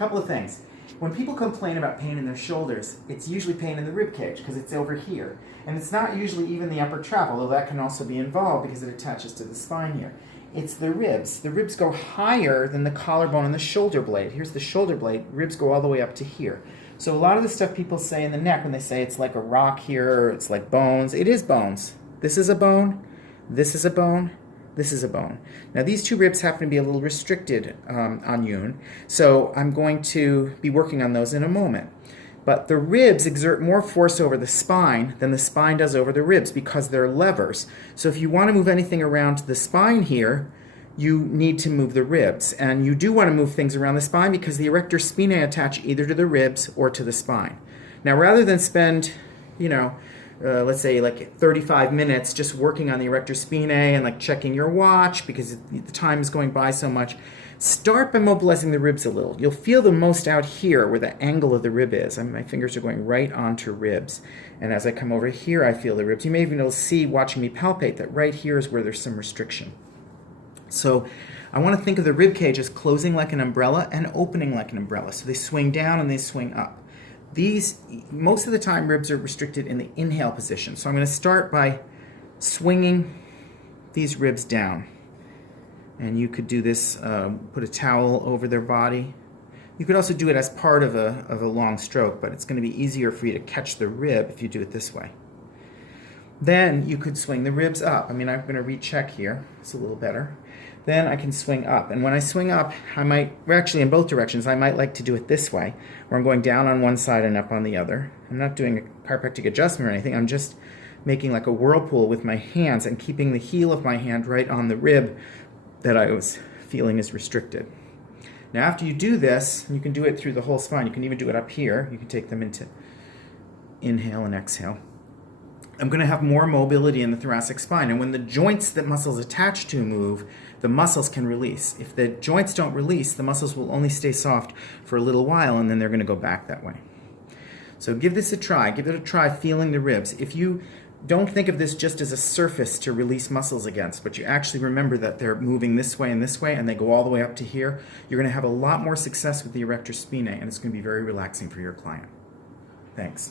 couple of things. When people complain about pain in their shoulders, it's usually pain in the rib cage because it's over here. And it's not usually even the upper trap, although that can also be involved because it attaches to the spine here. It's the ribs. The ribs go higher than the collarbone and the shoulder blade. Here's the shoulder blade. Ribs go all the way up to here. So a lot of the stuff people say in the neck when they say it's like a rock here, or it's like bones, it is bones. This is a bone. This is a bone. This is a bone. Now these two ribs happen to be a little restricted on Yoon, so I'm going to be working on those in a moment. But the ribs exert more force over the spine than the spine does over the ribs because they're levers. So if you want to move anything around the spine here, you need to move the ribs. And you do want to move things around the spine because the erector spinae attach either to the ribs or to the spine. Now rather than spend, let's say like 35 minutes just working on the erector spinae and like checking your watch because the time is going by so much, start by mobilizing the ribs a little. You'll feel the most out here where the angle of the rib is. My fingers are going right onto ribs. And as I come over here, I feel the ribs. You may even be able to see, watching me palpate, that right here is where there's some restriction. So I want to think of the rib cage as closing like an umbrella and opening like an umbrella. So they swing down and they swing up. Most of the time, ribs are restricted in the inhale position. So I'm going to start by swinging these ribs down. And you could do this, put a towel over their body. You could also do it as part of a long stroke, but it's going to be easier for you to catch the rib if you do it this way. Then you could swing the ribs up. I'm going to recheck here. It's a little better. Then I can swing up. And when I swing up, actually in both directions, I might like to do it this way, where I'm going down on one side and up on the other. I'm not doing a chiropractic adjustment or anything. I'm just making like a whirlpool with my hands and keeping the heel of my hand right on the rib that I was feeling is restricted. Now after you do this, you can do it through the whole spine. You can even do it up here. You can take them into inhale and exhale. I'm going to have more mobility in the thoracic spine. And when the joints that muscles attach to move, the muscles can release. If the joints don't release, the muscles will only stay soft for a little while, and then they're going to go back that way. So give this a try. Give it a try feeling the ribs. If you don't think of this just as a surface to release muscles against, but you actually remember that they're moving this way, and they go all the way up to here, you're going to have a lot more success with the erector spinae, and it's going to be very relaxing for your client. Thanks.